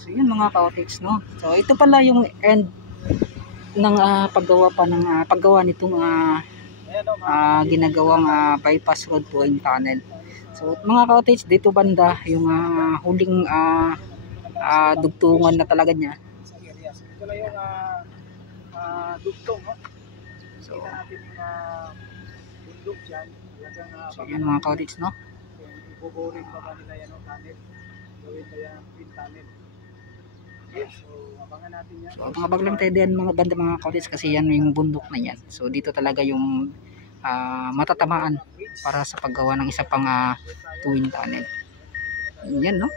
So yun mga ka-OTX, no. So ito pala yung end ng paggawa nitong ginagawang bypass road to wind tunnel. So mga ka-OTX, dito banda yung huling dugtungan na talaga niya. Ito na yung dugtong, no? So kita natin yung bundok dyan. So yun mga ka-OTX, no. Ibuboring pa ba nila yan o tunnel? Gawin ba yan wind tunnel? So abangan natin yan. So abang lang tayo din mga banda mga ka-OTX, kasi yan yung bundok na yan. So dito talaga yung matatamaan para sa paggawa ng isa pang wind tunnel. Yan, no.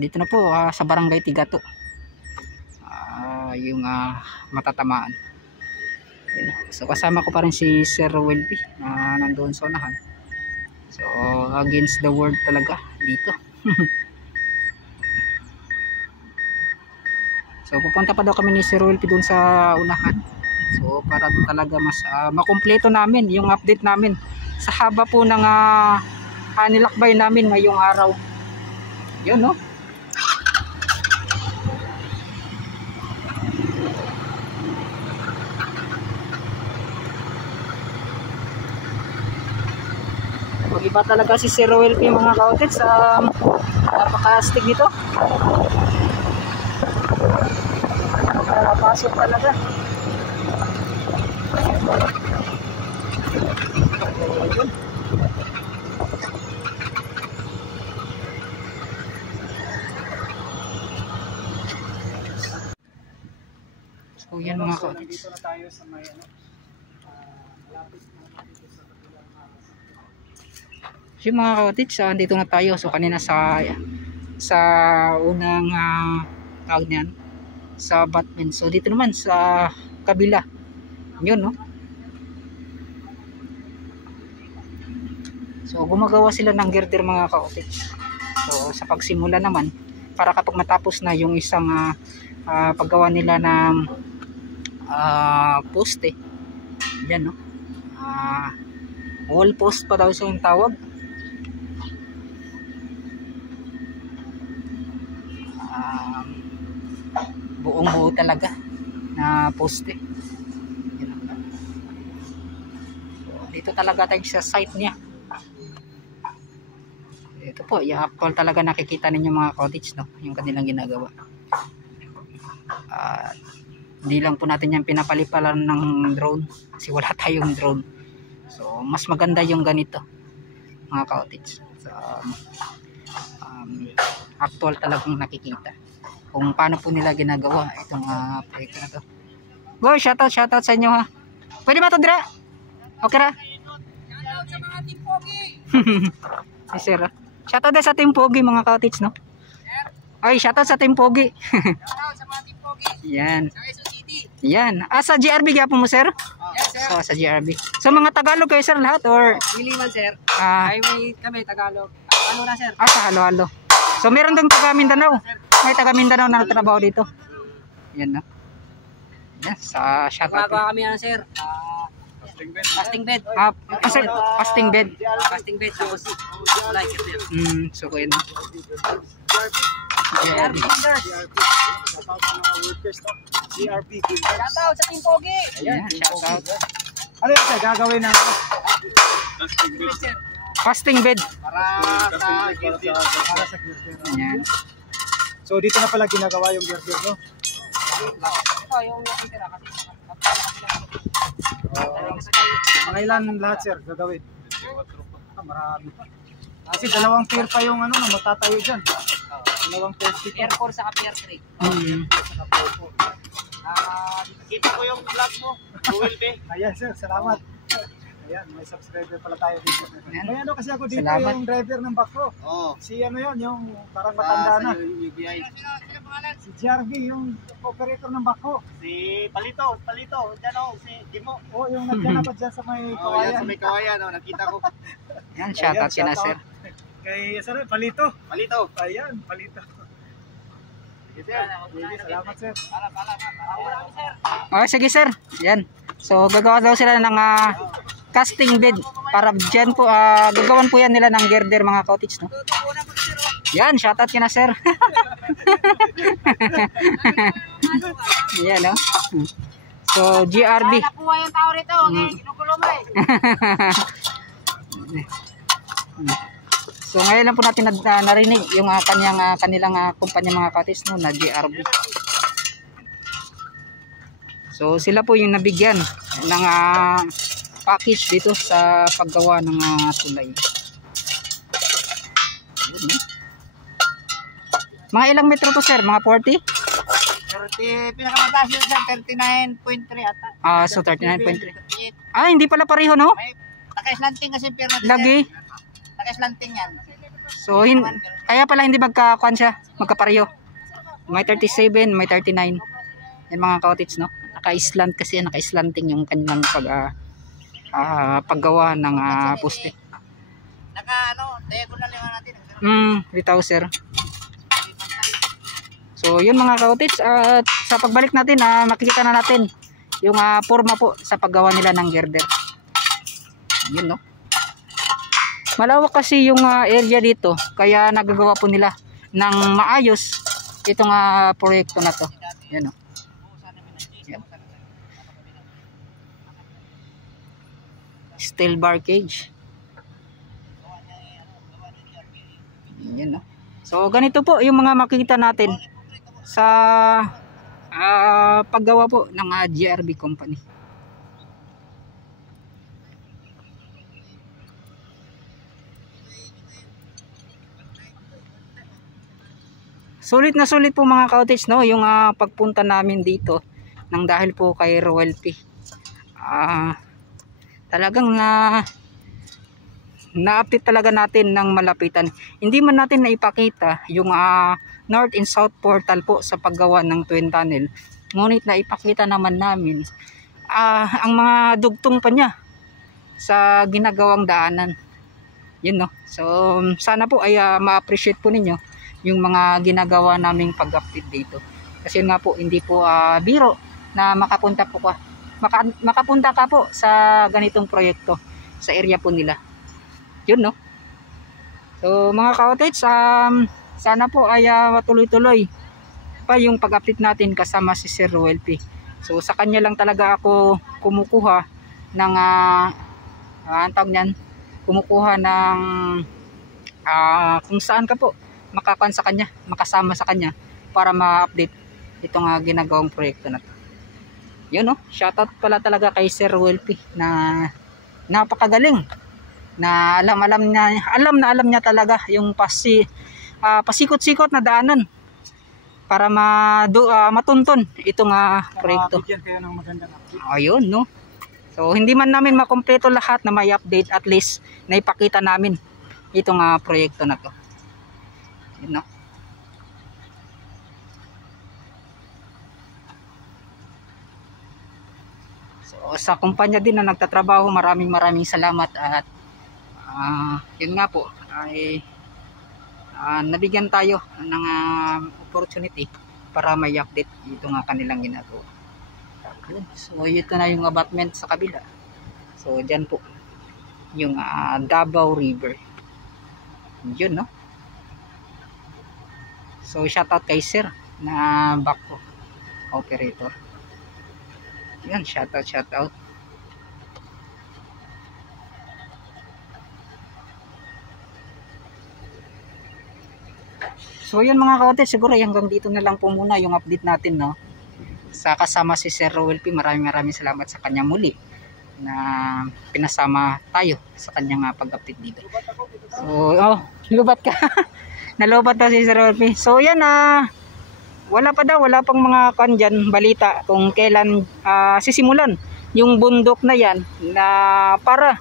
Dito na po sa Barangay Tigato yung matatamaan. So kasama ko pa rin si Sir Welby na nandoon sa unahan. So against the world talaga dito. So pupunta pa daw kami ni Sir Welby doon sa unahan. So para talaga mas makumpleto namin yung update namin sa haba po ng nilakbay namin ngayong araw. Yun, no. Mag-iba talaga si Sir Welby mga ka-OTX, napaka-astig nito. Napapasok talaga. So yan mga ka-OTX. Dito na tayo sa may malapit na dito sa kabilang So mga ka-OTX, dito na tayo. So kanina sa unang tawag niyan, sa Batman. So dito naman sa kabila. Yun, no. So gumagawa sila ng girder mga ka-OTX. So sa pagsimula naman, para kapag matapos na yung isang paggawa nila ng poste. Yan, no. Wall post pa daw sa yung tawag. Buong buo talaga na poste. So, dito talaga tayo sa site niya. Ito po, yung actual talaga nakikita ninyo mga ka-OTX, no, yung kanilang ginagawa. Hindi lang po natin yan pinapalipalan ng drone kasi wala tayong drone. So mas maganda yung ganito mga ka-OTX. So, actual talagang nakikita kung paano po nila ginagawa itong proyekto na to. Boy, shoutout sa inyo, ha. Pwede ba ito, Dra? Okay ra? Shoutout sa mga Team Pogi. Si Sir. Shoutout din sa Team Pogi mga ka-OTX, no? Ay, shoutout sa Team Pogi. Shoutout sa mga Team Pogi. Yan. Sa Quezon City. Yan. Sa GRB gapon mo, Sir? Yes, sir. So sa GRB. So mga Tagalog kayo, Sir, lahat or Pili man, sir. ay May kami Tagalog. Ano na, sir? sa halo-halo. So meron dong taga Mindanao. May taga Mindanao na nagtrabaho dito. Yan, no. Yan, sa shoutout. Gagawa kami sir. Fasting bed. Sir, fasting bed. Fasting bed. Tapos like it. So yun. CRP Builders. CRP Shoutout sa Team Pogi. Ayan, shoutout. Ano yun, sir? Gagawin ng Sir. Fasting bed. Para sa para sa girder. Yan. So dito na pala ginagawa yung girder, no? ito yung tira Mga ilan lahat, sir, gagawin? Marami pa. Kasi dalawang pier pa yung matatayo dyan. Dalawang poste pa. Pier 4 sa Pier 3. Kita ko yung vlog mo. Will be. Ayan, sir, salamat. Ayan, may subscriber pala tayo dito. Ayan. May kasi ako dito, Salamat. yung driver ng bako. Oo. Si yung parang matanda na. UBI. Si JRB, yung operator ng bako. Si Palito. Diyan o. Si Jimo. O, yung nagdyan ako dyan sa may kawayan. Sa may kawayan. Nakita ko. Yan, shoutout sila, Sir. Kay, sir, Palito. Palito. Ayan, Palito. Sige, sir. Salamat, sir. Oh, sige, Sir. Yan. So gagawa daw sila ng casting bed para dyan po gagawan po yan nila ng girder mga ka-OTX, no. Yan, shoutout ka na, sir. Yan, no? So, GRB. Nakuha yung tao rito. Kinukulo mo eh. So ngayon lang po natin narinig yung kanilang kumpanya mga kaotids, no, na GRB. So sila po yung nabigyan ng package dito sa paggawa ng tulay. Yun, no? Mga ilang metro to, sir? Mga 40? 30, pinakamataas yun sa 39.3 ata. So 39.3. Hindi pala pareho, no? May naka-slanting kasi pier natin. Lagi. Naka-slanting yan. So kaya pala hindi magkakuan siya, magkapareho. May 37, may 39. Yan mga kaotids, no? Naka-slant kasi, naka-slanting yung kanilang paggawa ng poste. Diagonal yung natin. Bitaw, sir. So yun mga kaotids, at sa pagbalik natin makikita na natin yung forma po sa paggawa nila ng girder. Yun, no? Malawak kasi yung area dito, kaya nagagawa po nila ng maayos itong proyekto na to. Yan, no? Yan. Steel bar cage. Yan, no? So ganito po yung mga makikita natin sa paggawa po ng GRB company. Sulit na sulit po mga kaotids, no, yung pagpunta namin dito nang dahil po kay Roel-P. Talagang na-update talaga natin ng malapitan. Hindi man natin naipakita yung north and south portal po sa paggawa ng twin tunnel, ngunit naipakita naman namin ang mga dugtong pa niya sa ginagawang daanan. Yun, no? So sana po ay ma-appreciate po ninyo yung mga ginagawa naming pag-update dito, kasi nga po hindi po biro na makapunta ka po sa ganitong proyekto sa area po nila. Yun, no? So mga kaotids, sana po ay matuloy-tuloy pa yung pag-update natin kasama si Sir Roel-P. So sa kanya lang talaga ako kumukuha ng kumukuha ng kung saan ka po makakuan sa kanya, makasama sa kanya para ma-update itong ginagawang proyekto na to. Yun, no? Shoutout pala talaga kay Sir Roel-P na napakagaling, na alam niya talaga yung pasikot-sikot na daanan para matunton itong proyekto. Ayun, no? So hindi man namin makumpleto lahat na may update, at least naipakita namin itong proyekto na to. Yun, no? So sa kumpanya din na nagtatrabaho, maraming salamat, at yun nga po ay nabigyan tayo ng opportunity para may update ito nga kanilang ginagawa. So ito na yung abutment sa kabila. So dyan po yung Davao River. Yun, no? So shoutout kay Sir na backhoe operator. Yan, shoutout. So yun mga kaotids, siguro hanggang dito na lang po muna yung update natin, no? Sa kasama si Sir Roel-P, maraming salamat sa kanya muli na pinasama tayo sa kanyang pag-update dito. So, lubat ka. Nalubat na si Sir Roel-P. So yan, wala pang mga dyan, balita kung kailan sisimulan yung bundok na yan na para.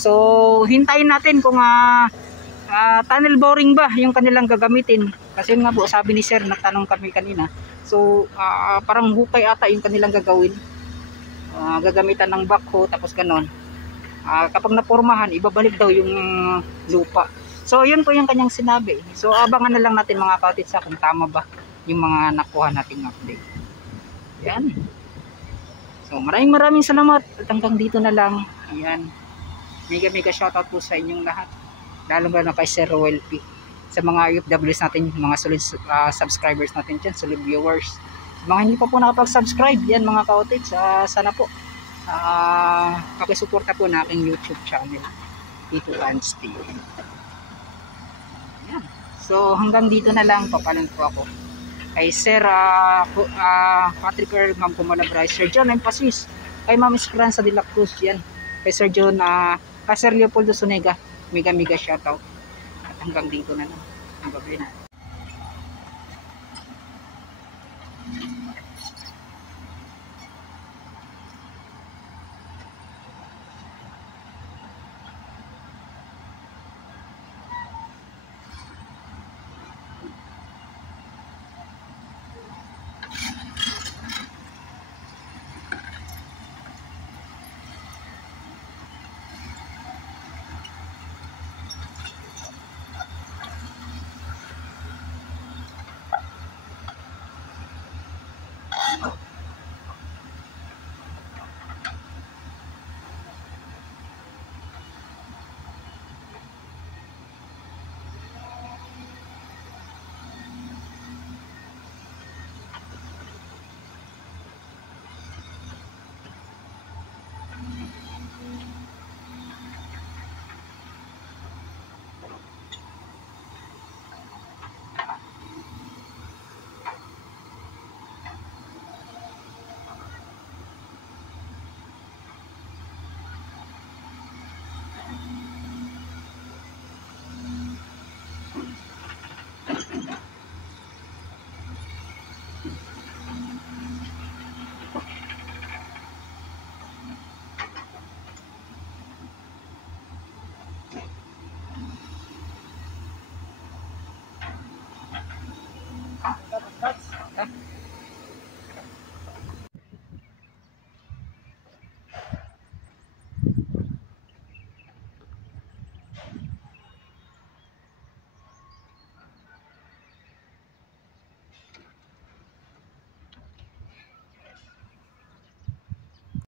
So hintayin natin kung tunnel boring ba yung kanilang gagamitin, kasi nga po sabi ni Sir, natanong kami kanina. So parang hukay ata yung kanilang gagawin, gagamitan ng backhoe, tapos ganon. Kapag napormahan, ibabalik daw yung lupa. So yun po yung kanyang sinabi. So abangan na lang natin mga kaotids kung tama ba yung mga nakuha nating update. Yan. So maraming salamat, at hanggang dito na lang. Ayan, mega shoutout po sa inyong lahat, lalo na kay Sir Roel-P sa mga OFWs natin, mga solid subscribers natin dyan, solid viewers. Sa mga hindi pa po nakapag-subscribe, yan mga kaotits, sana po pakisuporta po na aking YouTube channel, Tito Lance TV. Yan. So hanggang dito na lang, papalan po ako kay Sir Patrick Earl, Ma'am Kumalabray, Sir John Emphasis, kay Ma'am Esperanza de la Cruz, yan, kay Sir John, kay Sir Leopoldo Sonega, mega shoutout. At hanggang dito na lang, ang gabi na.